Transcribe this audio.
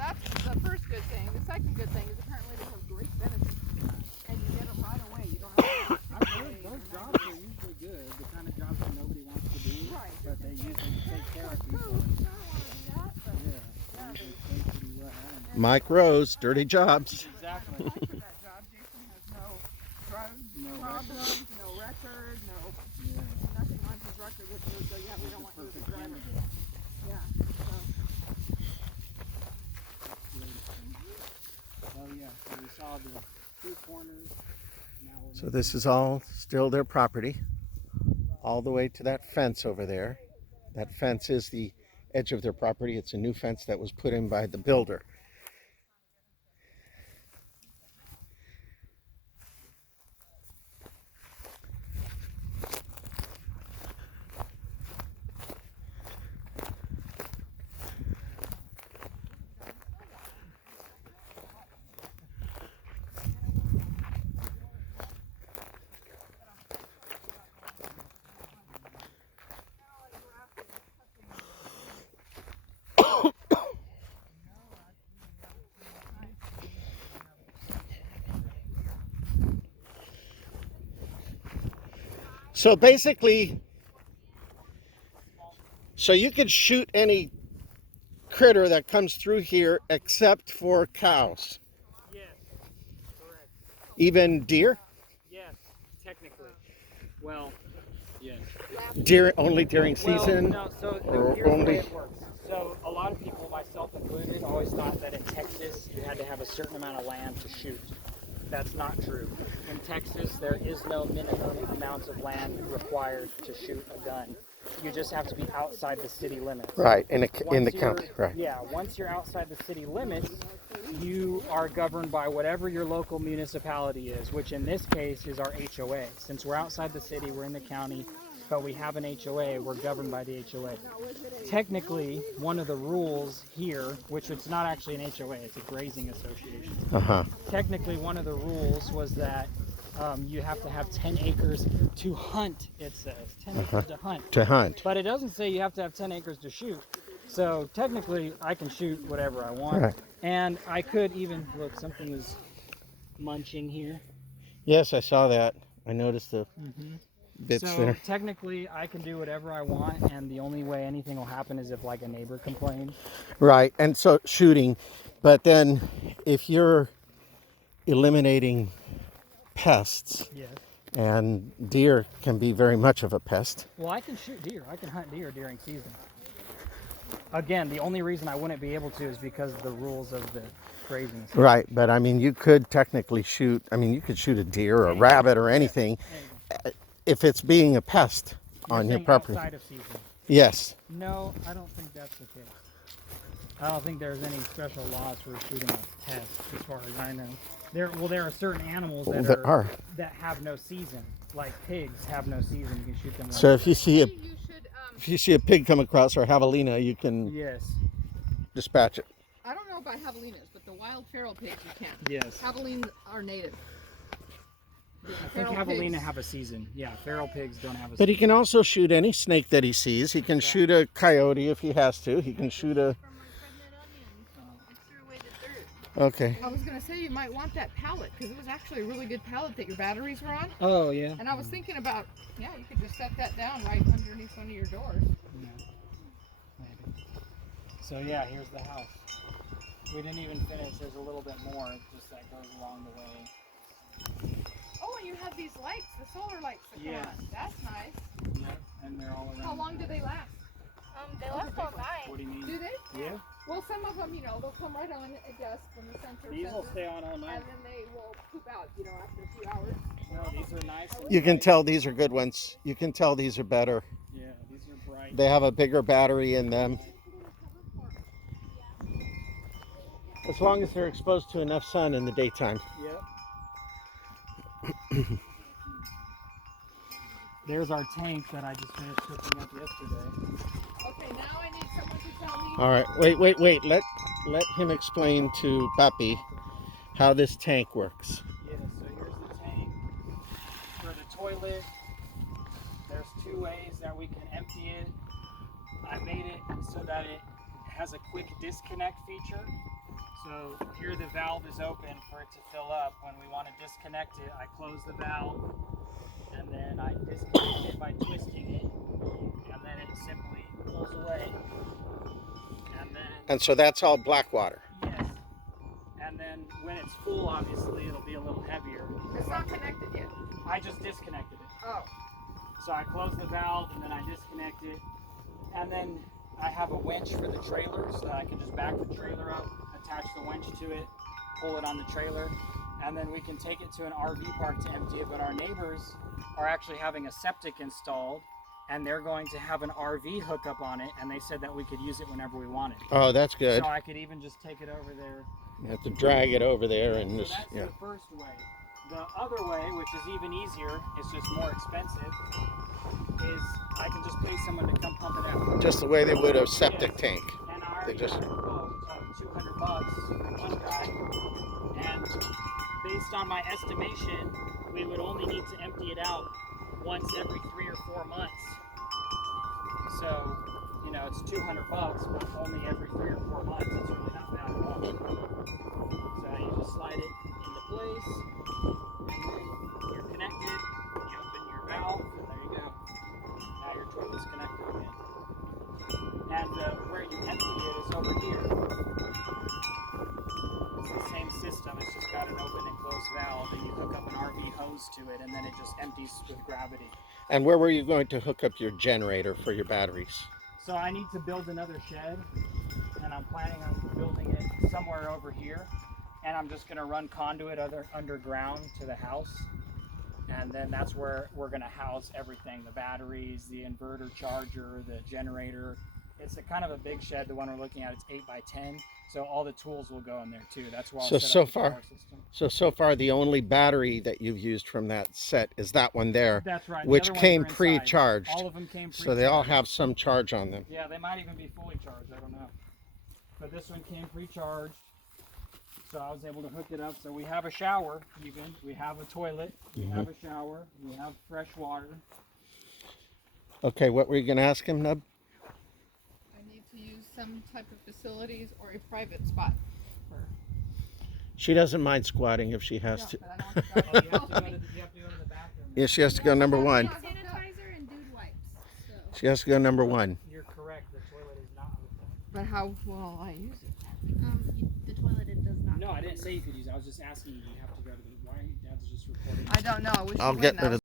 that's the first good thing. The second good thing is apparently they have great benefits. And you get them right away. You don't have to I've heard those jobs are usually good, the kind of jobs that nobody wants to do, right. but they usually take care of people. I don't want to do that, but Yeah, they usually pay pretty well. Mike Rose, dirty jobs. Exactly. for that job. Jason has no drugs, No problems, no record, nothing on his record which would go, yeah, we don't want you as a driver. Yeah. Oh yeah, so we saw the two corners. So this is all still their property, all the way to that fence over there. That fence is the edge of their property. It's a new fence that was put in by the builder. So basically, so you could shoot any critter that comes through here except for cows. Yes, correct. Even deer? Yes, technically. Well, yes. Deer only during season? Well, no, so or here's the only- way it works. So a lot of people, myself included, always thought that in Texas you had to have a certain amount of land to shoot. That's not true. In Texas, there is no minimum amount of land required to shoot a gun. You just have to be outside the city limits. Right, in the Once county, you're- right. Yeah, once you're outside the city limits, you are governed by whatever your local municipality is, which in this case is our HOA. Since we're outside the city, we're in the county, but we have an HOA, we're governed by the HOA. Technically, one of the rules here, which it's not actually an HOA, it's a grazing association. Uh-huh. Technically, one of the rules was that you have to have 10 acres to hunt, it says. 10 acres to hunt. To hunt. But it doesn't say you have to have 10 acres to shoot. So technically, I can shoot whatever I want. Right. And I could even, look, something is munching here. Yes, I saw that. I noticed the bits So there. technically, I can do whatever I want, and the only way anything will happen is if like a neighbor complains. Right, and so shooting. But then if you're eliminating pests, Yes. and deer can be very much of a pest. Well, I can shoot deer. I can hunt deer during season. Again, the only reason I wouldn't be able to is because of the rules of the grazing. Right, but I mean, you could technically shoot, I mean, you could shoot a deer or a rabbit or anything if it's being a pest on your saying property. Outside of season. Yes. No, I don't think that's the case. I don't think there's any special laws for shooting a pest, as far as I know. There are certain animals that have no season, like pigs have no season. You can shoot them. So if you see You should, a pig come across or javelina, you can yes, dispatch it. I don't know about javelinas, but the wild feral pigs you can. yes. Javelinas are native. I think javelina have a season. Yeah, feral pigs don't have a But he season. can also shoot any snake that he sees. He can shoot a coyote if he has to. He can shoot a. Okay. I was gonna say you might want that pallet because it was actually a really good pallet that your batteries were on. Oh yeah. And I was thinking about, yeah, you could just set that down right underneath one of your doors. Yeah, maybe. So yeah, here's the house. We didn't even finish. There's a little bit more just that goes along the way. Oh, and you have these lights, the solar lights that come Yes. on. That's nice. Yep, and they're all around. How long do they last? They last all night. What do you mean? Do they? Yeah. Well, some of them, they'll come right on at dusk when the sun turns These will over, stay on all night. and then they will poop out, after a few hours. No, these are nice. You can tell these are good ones. You can tell these are better. Yeah, these are bright. They have a bigger battery in them. As long as they're exposed to enough sun in the daytime. Yep. There's our tank that I just finished hooking up yesterday. Okay, now I need someone to tell me. All right, wait. Let him explain to Papi how this tank works. Yeah, so here's the tank. For the toilet, there's two ways that we can empty it. I made it so that it has a quick disconnect feature. So here the valve is open for it to fill up. When we want to disconnect it, I close the valve and then I disconnect it by twisting it, and then it simply pulls away. And so that's all black water. Yes. And then when it's full, obviously, it'll be a little heavier. It's not connected yet. I just disconnected it. Oh. So I close the valve and then I disconnect it. And then I have a winch for the trailer, so I can just back the trailer up, attach the winch to it, pull it on the trailer, and then we can take it to an RV park to empty it. But our neighbors are actually having a septic installed, and they're going to have an RV hookup on it, and they said that we could use it whenever we wanted. Oh, that's good. So I could even just take it over there. You have to drag it over there and So just, that's yeah. the first way. The other way, which is even easier, it's just more expensive, is I can just pay someone to come pump it out. Just the way they would a septic tank. And I They already just- got a quote of $200 from one guy, and based on my estimation, we would only need to empty it out once every 3 or 4 months. So, you know, it's $200, but only every 3 or 4 months. It's really not bad at all. So you just slide it into place, and then you're connected. You open your valve, and there you go. Now your toilet's connected again. And where you empty it is over here. It's the same system. It's just got an open and closed valve, and you hook up an RV hose to it, and then it just empties with gravity. And where were you going to hook up your generator for your batteries? So I need to build another shed, and I'm planning on building it somewhere over here. And I'm just gonna run conduit underground to the house. And then that's where we're gonna house everything, the batteries, the inverter charger, the generator. It's a kind of a big shed, the one we're looking at. It's 8 by 10. So all the tools will go in there too. That's why I'll set up the power system. So far the only battery that you've used from that set is that one there. That's right. Which The other ones came are inside. pre-charged. All of them came pre-charged. So they all have some charge on them. Yeah, they might even be fully charged. I don't know. But this one came pre-charged. So I was able to hook it up. So we have a shower even. We have a toilet. We have a shower. We have fresh water. Okay, what were you going to ask him, Nub? I need to use some type of facilities or a private spot. She doesn't mind squatting if she has to. But I don't You have to go to the bathroom. Yeah, she has to go number one. Sanitizer and dude wipes. So. She has to go number one. You're correct. The toilet is not open. But how will I use it? The toilet it does not. No, I didn't say you could use it. I was just asking you. You have to go to the. Why? Dad's just recording. I don't know. I wish I'll you get wouldn't. rid of